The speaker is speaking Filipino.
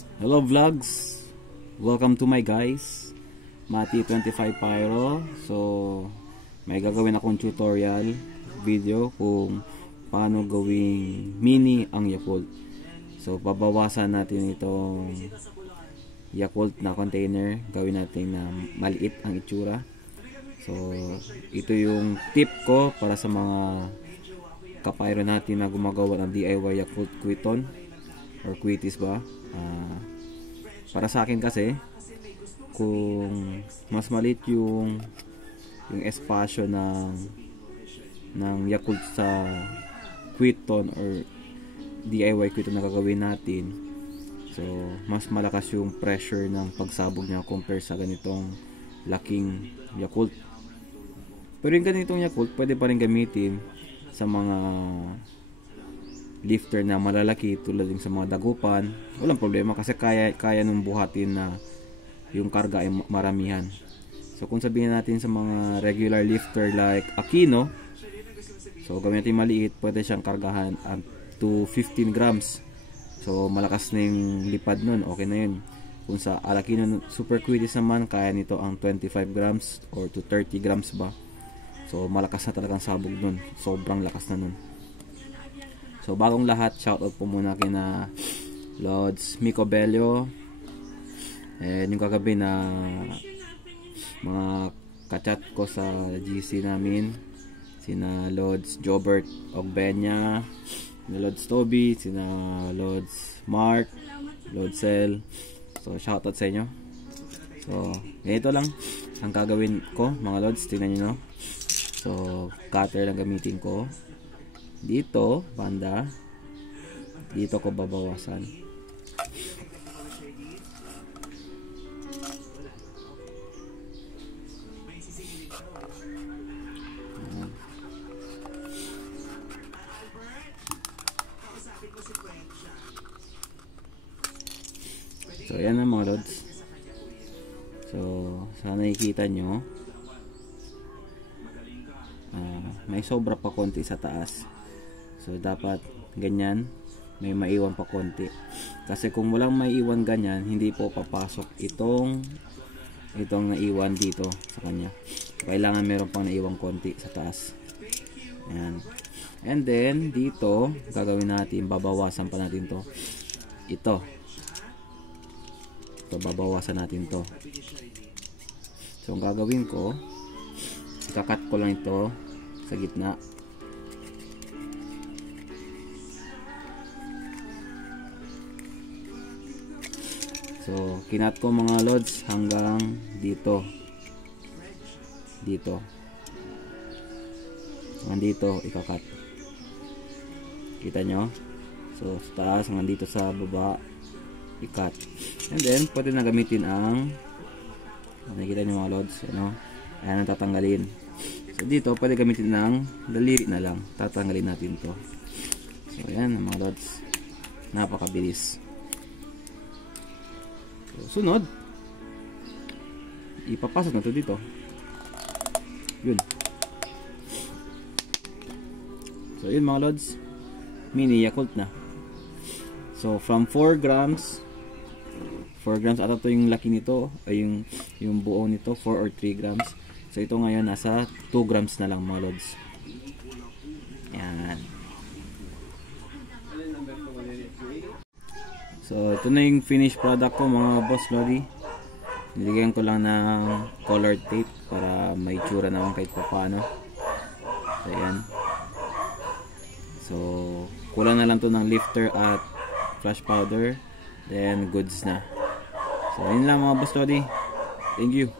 Hello vlogs, welcome to my guys, Mati25 Pyro. So may gagawin akong tutorial video kung paano gawing mini ang Yakult. So babawasan natin itong Yakult na container, gawin natin na maliit ang itsura. So ito yung tip ko para sa mga kapayro natin na gumagawa ng DIY Yakult Quiton or Quitis ba. Para sa akin kasi, kung mas maliit yung espasyo ng Yakult sa Quiton or DIY Quiton na gagawin natin, so mas malakas yung pressure ng pagsabog niya compare sa ganitong laking Yakult. Pero yung ganitong Yakult pwede pa rin gamitin sa mga lifter na malalaki tulad din sa mga dagupan. Walang problema kasi kaya nung buhatin na yung karga ay maramihan. So kung sabihin natin sa mga regular lifter like Aquino, so gawin natin maliit, pwede siyang kargahan up to 15 grams. So malakas na yung lipad nun, okay na yun. Kung sa Aquino Super Quitis naman, kaya nito ang 25 grams or to 30 grams ba. So malakas na talagang sabog nun, sobrang lakas na nun. So bagong lahat, shoutout po muna kina Lods Mico Bello, and yung kagabi na mga kachat ko sa GC namin, sina Lods Jobert Ogbenya, sina Lods Toby, sina Lods Mark, Lods Cell. So shoutout sa inyo. So ganito lang ang gagawin ko mga Lods, tingnan nyo, no? So cutter lang gamitin ko. Dito, banda, dito ko babawasan. So, yan ang mga lods. So, sana nakikita nyo. May sobra pa konti sa taas. So dapat ganyan, may maiwan pa konti. Kasi kung walang maiwan ganyan, hindi po papasok itong naiwan dito sa kanya. Kailangan meron pang naiwan konti sa taas. Ayan. And then dito, gagawin natin, babawasan pa natin to. Ito, babawasan natin to. So ang gagawin ko, ikakat ko lang ito sa gitna. So, kinat ko mga lods hanggang dito. Dito. Hanggang dito, ikakat. Kita nyo? So, sa taas, hanggang dito sa baba, ikat. And then, pwede na gamitin ang nakikita nyo mga lods. Ano? Ayan ang tatanggalin. So, dito, pwede gamitin ng daliri na lang. Tatanggalin natin to. So, ayan mga lods. Napakabilis. Sunod, ipapasok na to dito. Yun. So yun mga lods, mini Yakult na. So from 4 grams ata to yung laki nito, ay yung buo nito, 4 or 3 grams. So ito ngayon nasa 2 grams na lang mga lods. Yan. So ito na yung finished product ko mga boss lodi. Niligyan ko lang ng colored tape para may tsura naman kahit pa paano. So ayan. So kulang na lang to ng lifter at flash powder, then goods na. So yun lang mga boss lodi. Thank you.